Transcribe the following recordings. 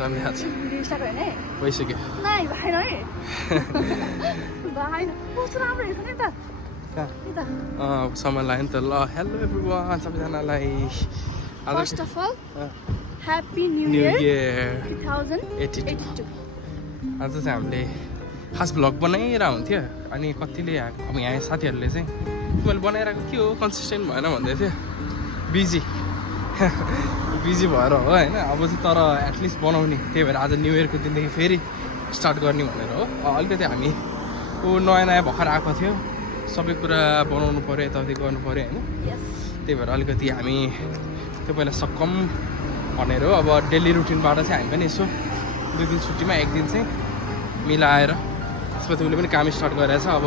राम देखाएको छ video start होइन है भइसक्यो नाइ भएन है भएन कस्तो राम्रो हेर्छ नि त समय लाग्यो नि त ल हेलो एभ्रिवान सबैजनालाई first of all happy new year 2082 आज चाहिँ हामीले खास भ्लग बनाइरहेको हुन्थ्यो अनि कतिले अब यहाँ साथीहरूले चाहिँ मैले बनाइरहेको के हो कन्सिस्टेन्ट भएन भन्दै थियो बिजी भएर हो होइन अब चाहिँ तर एटलिस्ट बनाउने त्यही भएर आज न्यु इयरको दिनदेखि फेरि स्टार्ट गर्ने भनेर हो अलिकति हामी नयाँ भर्खर आएको थियो सबै कुरा बनाउनु पऱ्यो यताउति गर्नु पऱ्यो होइन त्यही भएर अलिकति हामी त्यो पहिला सकम भनेर हो अब डेली रुटिनबाट चाहिँ हामी पनि यसो 2 दिन छुट्टीमा 1 दिन चाहिँ मिलाएर त्यसपछि उसले पनि काम स्टार्ट गरेछ अब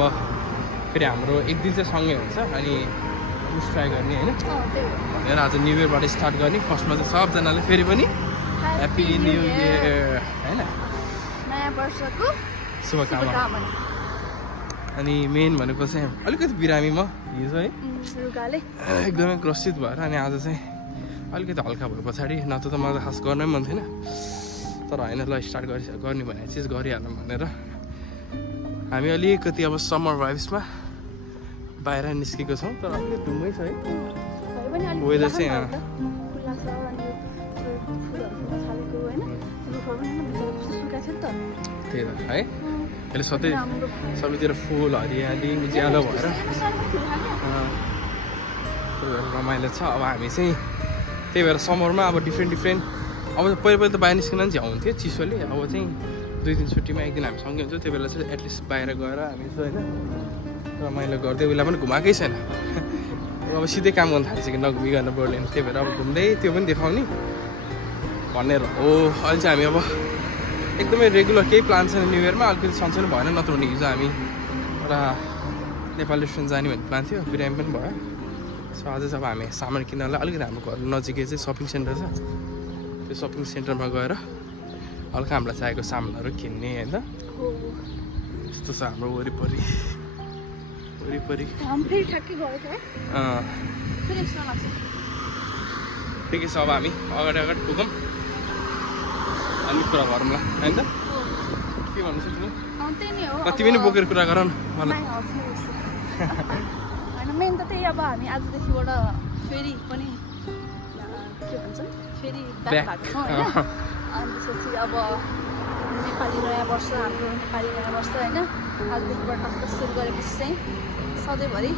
फेरि हाम्रो 1 दिन चाहिँ सँगै हुन्छ अनि ट्राई गर्ने होइन भनेर आज न्यु इयरबाट स्टार्ट गर्ने फर्स्टमा चाहिँ सबजनाले फेरि पनि ह्याप्पी न्यु इयर होइन नयाँ वर्षको शुभकामना अनि मेन भनेको चाहिँ अलिकति बिरामी म हिजो है एकदमै ग्रसित भएर अनि आज चाहिँ अलिकति हल्का भयो पछाडि नत्र त मलाई खास गर्नै मन थिएन तर होइन ल स्टार्ट गर्ने भने चिज गरिहाल्नु भनेर हामी अलिकति अब समर भाइब्समा बाहिर निस्केको छौँ तर अलिकति ढुङ्गै छ है वेदर चाहिँ त्यही त है अहिले सधैँ सबैतिर फुल हरियाली उज्यालो भएर रमाइलो छ अब हामी चाहिँ त्यही भएर समरमा अब डिफ्रेन्ट अब पहिला त बाहिर निस्किन चाहिँ हुन्थ्यो चिसोले अब चाहिँ 2 दिन छुट्टीमा 1 दिन हामी सँगै हुन्छौँ त्यही बेला चाहिँ एटलिस्ट बाहिर गएर हामी चाहिँ होइन रमाइलो गर्दै उसलाई पनि घुमाएकै छैन अब सिधै काम गर्नु थालिसक्यो नघुमिकन बोर्डले त्यही भएर अब घुम्दै त्यो पनि देखाउने भनेर हो अहिले चाहिँ हामी अब एकदमै रेगुलर केही प्लान छैन न्यु इयरमा अलिकति सन्चै भएन नत्र भने हिजो हामी एउटा नेपाल रेस्टुरेन्ट जाने भन्ने प्लान थियो बिरामी पनि भयो सो आज चाहिँ अब हामी सामान किन्नलाई अलिकति हाम्रो घर नजिकै चाहिँ सपिङ सेन्टर छ त्यो सपिङ सेन्टरमा गएर हल्का हामीलाई चाहिएको सामानहरू किन्ने होइन यस्तो छ हाम्रो वरिपरि ठिकै छ अब हामी अगाडि पुगौँ अनि कुरा गरौँला होइन के भन्नु सक्नु तिमी पनि बोकेर कुरा गर न मलाई होइन मेन त त्यही अब हामी आजदेखिबाट फेरि पनि के भन्छन् फेरि ब्याक भएको छौँ होइन अनि त्यसपछि अब नेपाली नयाँ वर्ष हाम्रो नेपाली नयाँ वर्ष होइन आजदेखिबाट सुरु गरेपछि चाहिँ सधैँभरि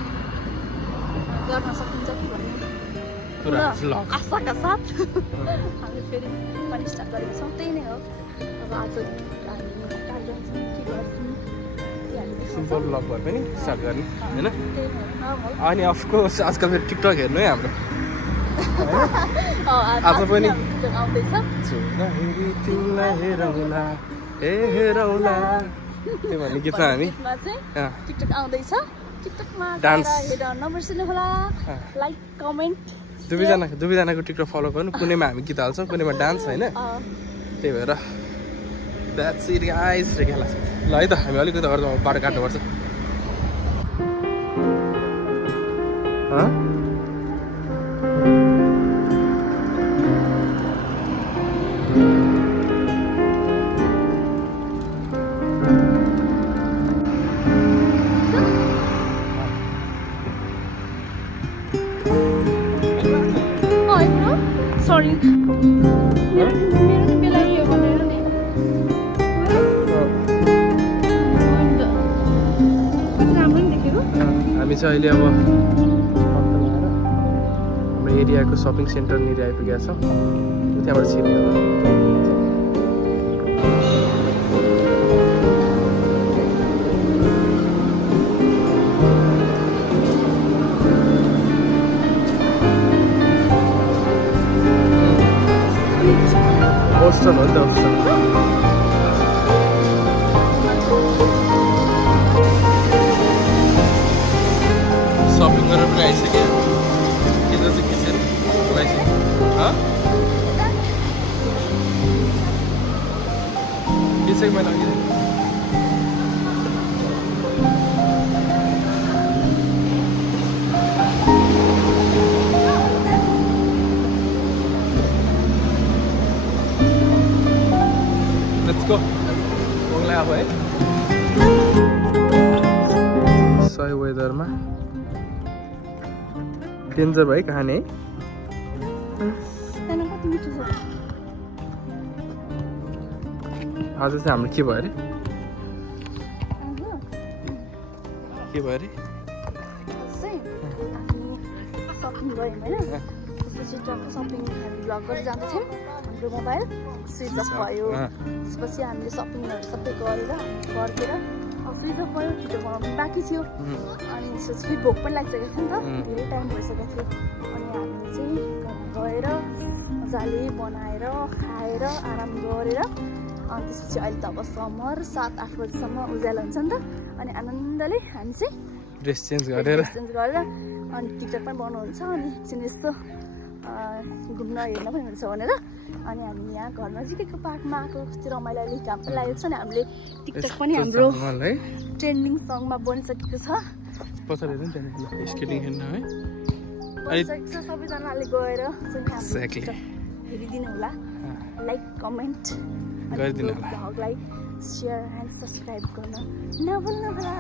गर्न सकिन्छ कि भन्ने आशाका साथ हामी फेरि पनि स्टार्ट गरेको छौँ त्यही नै हो अब आज हामी कहाँ जान्छौँ के गर्छौँ सिम्पल ब्लग भए पनि स्टार्ट गर्ने होइन अनि अफकोर्स आजकल फेरि टिकटक हेर्नु है हाम्रो आज पनि त्यो भन्ने गीतमा हामी टिकटक आउँदैछ टिकटकमा डान्स हेरेर नबिर्सिनु होला लाइक कमेन्ट दुवैजनाको टिकटक फलो गर्नु कुनैमा हामी गीत हाल्छौँ कुनैमा डान्स होइन त्यही भएर द्याट्स इट गाइस ल है त हामी अलिकति बाटो काट्नुपर्छ सरी मेरो नि बेला यो भनेर नि कति राम्रो नि देखेको हामी चाहिँ अहिले अब हाम्रो एरियाको सपिङ सेन्टरनिर आइपुगेका छौँ त्यहाँबाट छिर्ने Boston हो नि त सपिङ गरेर पनि आइसक्यो के चाहिँ के छैन के चाहिँ मैले अघि गो मोगलाई अब है सही वेदरमा डेन्जर भयो कहानी आज चाहिँ हाम्रो के भयो अरे के भयो अरे सपिङ गयौँ होइन त्यसपछि टक्क सपिङ हामी भ्लग गरेर जाँदैथ्यौँ हाम्रो मोबाइल स्विच अफ भयो त्यसपछि हामीले सपिङहरू सबै गरेर फर्केर स्विच अफ भयो भिडियो बनाउनु बाँकी थियो अनि त्यसपछि भोक पनि लागिसकेको थियो नि त धेरै टाइम भइसकेको थियो अनि हामीले चाहिँ गएर मजाले बनाएर खाएर आराम गरेर अनि त्यसपछि अहिले त अब समर 7-8 बजीसम्म उज्यालो हुन्छ नि त अनि आनन्दले हामी चाहिँ ड्रेस चेन्ज गरेर अनि टिकटक पनि बनाउनुहुन्छ अनि एकछिन यस्तो घुम्न हेर्न पनि हुन्छ भनेर अनि हामी यहाँ घर नजिकैको पार्कमा आएको कति रमाइलो अलिक घाम पनि लागेको छ अनि हामीले टिकटक पनि हाम्रो ट्रेन्डिङ सङमा बनिसकेको छ सबैजनाले गएर हेरिदिनु होला लाइक कमेन्ट गरिदिनु होला भ्लगलाई सेयर एन्ड सब्सक्राइब गर्न नभुल्नु होला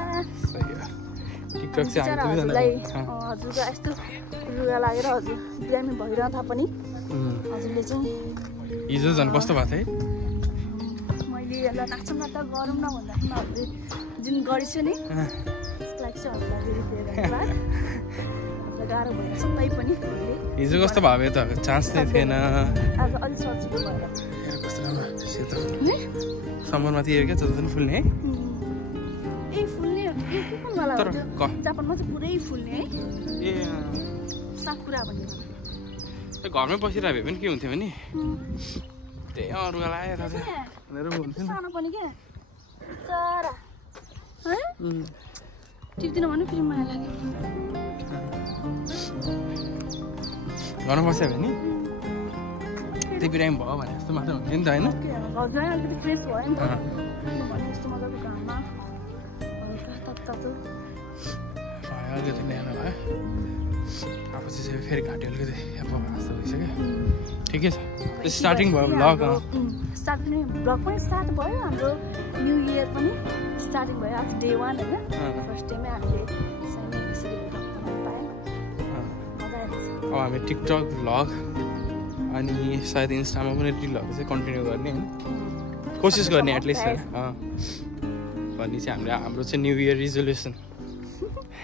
टिकटक चाहिँ हजुरलाई हजुरको यस्तो रुगा लागेर हजुर बिरामी भइरहँदा पनि हजुरले चाहिँ हिजो झन् कस्तो भएको थियो मैले यसलाई नाच्छौँ न त गरौँ न भन्दाखेरि हजुरले जुन गरेछ नि त्यसलाई चाहिँ हजुरलाई धेरै गाह्रो भइरहेछ तै पनि हिजो कस्तो भयो त चान्स नै थिएन आज अलिक सजिलो भएर कस्तो राम्रो सेतो समरमा थियो क्या जति पनि फुल्ने है तर जापानमा चाहिँ पुरै फुल्ने है ए साकुरा भन्ने घरमै बसिरहेको भए पनि के हुन्थ्यो भने त्यही अरूगा लाग्यो भनेर हुन्थ्यो सानो पनि क्या चरा है टिप्दिन भने फेरि माया लाग्यो घरमा बस्यो भने त्यही बिरामी भयो भने जस्तो मात्र हुन्थ्यो नि त होइन हजुर अलिकति फ्रेस भयो नि त यस्तो मजाको घाममा तातो अलिकति न्यानो भयो अब चाहिँ फेरि घाँटी अलिकति अब जस्तो भइसक्यो ठिकै छ स्टार्टिङ भयो भ्लग भ्लग पनि स्टार्ट भयो हाम्रो न्यु इयर पनि स्टार्टिङ भयो आज डे 1 होइन फर्स्ट डेमै हामीले अब हामी टिकटक भ्लग अनि सायद इन्स्टामा पनि रिलहरू चाहिँ कन्टिन्यू गर्ने होइन कोसिस गर्ने एटलिस्ट भन्ने चाहिँ हाम्रो चाहिँ न्यु इयर रिजोल्युसन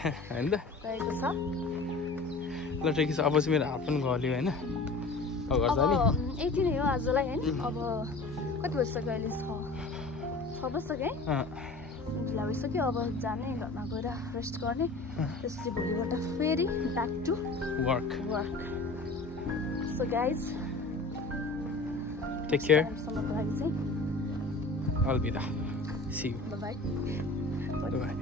होइन त ल ठिकै छ अब चाहिँ मेरो हात पनि गल्यो होइन अब घर जाने यति नै हो आजलाई होइन अब कति बजिसक्यो अहिले 6 बजिसक्यो है ढिला भइसक्यो अब जाने घरमा गएर रेस्ट गर्ने त्यसपछि भोलिबाट फेरि back to work so guys take care सम्मको लागि चाहिँ अलविदा सी यू बाई बाई